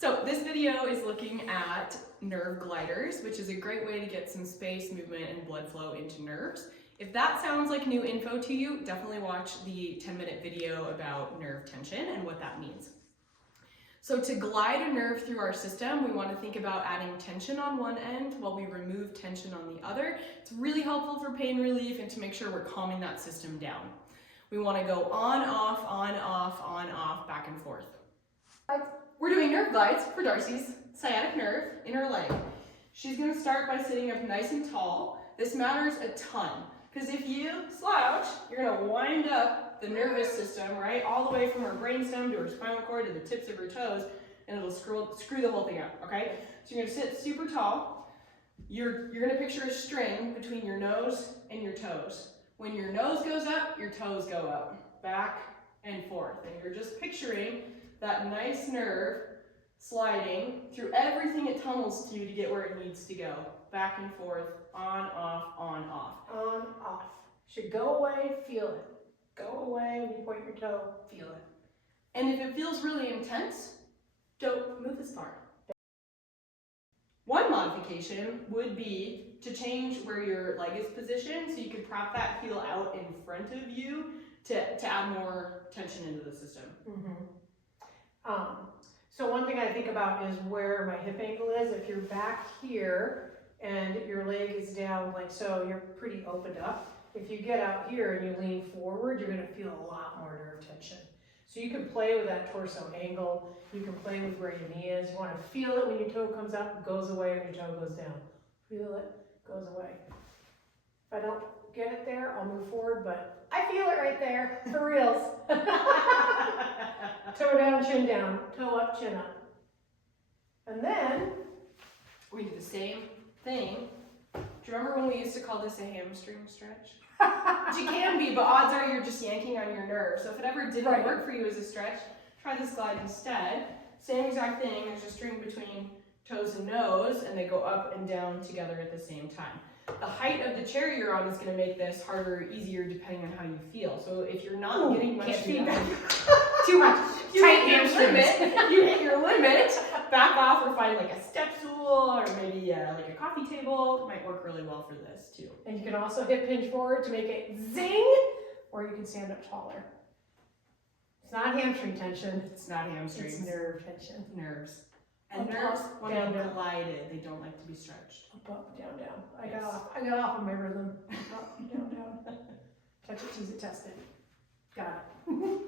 So this video is looking at nerve gliders, which is a great way to get some space, movement, and blood flow into nerves. If that sounds like new info to you, definitely watch the 10-minute video about nerve tension and what that means. So to glide a nerve through our system, we want to think about adding tension on one end while we remove tension on the other. It's really helpful for pain relief and to make sure we're calming that system down. We want to go on, off, on, off, on, off, back and forth. We're doing nerve glides for Darcy's sciatic nerve in her leg. She's going to start by sitting up nice and tall. This matters a ton because if you slouch, you're going to wind up the nervous system, right, all the way from her brainstem to her spinal cord to the tips of her toes, and it'll screw the whole thing up, okay? So you're going to sit super tall. You're going to picture a string between your nose and your toes. When your nose goes up, your toes go up, back and forth, and you're just picturing that nice nerve sliding through everything it tunnels to get where it needs to go. Back and forth, on, off, on, off. On, off. Should go away, feel it. Go away, when you point your toe, feel it. And if it feels really intense, don't move as far. One modification would be to change where your leg is positioned, so you could prop that heel out in front of you to add more tension into the system. So one thing I think about is where my hip angle is. If you're back here and your leg is down like so, you're pretty opened up. If you get out here and you lean forward, you're going to feel a lot more nerve tension. So you can play with that torso angle. You can play with where your knee is. You want to feel it when your toe comes up, goes away when your toe goes down. Feel it, goes away. If I don't get it there, I'll move forward, but I feel it right there, for reals. Toe down, chin down, toe up, chin up. And then we do the same thing. Do you remember when we used to call this a hamstring stretch? Which it can be, but odds are you're just yanking on your nerve. So if it ever didn't work for you as a stretch, try this glide instead. Same exact thing, there's a string between toes and nose, and they go up and down together at the same time. The height of the chair you're on is going to make this harder or easier depending on how you feel. So if you're not getting much feedback, too much, you hit your limit, back off or find like a step stool or maybe like a coffee table. It might work really well for this too. And you can also hip hinge forward to make it zing, or you can stand up taller. It's not hamstring tension. It's not hamstrings. It's nerve tension. Nerves. And Up, nerves, up, when down, they're down. glided, they don't like to be stretched. Up, down, down. I Yes. got off of my rhythm. Up, down, down. Touch it, tease it, test it. Got it.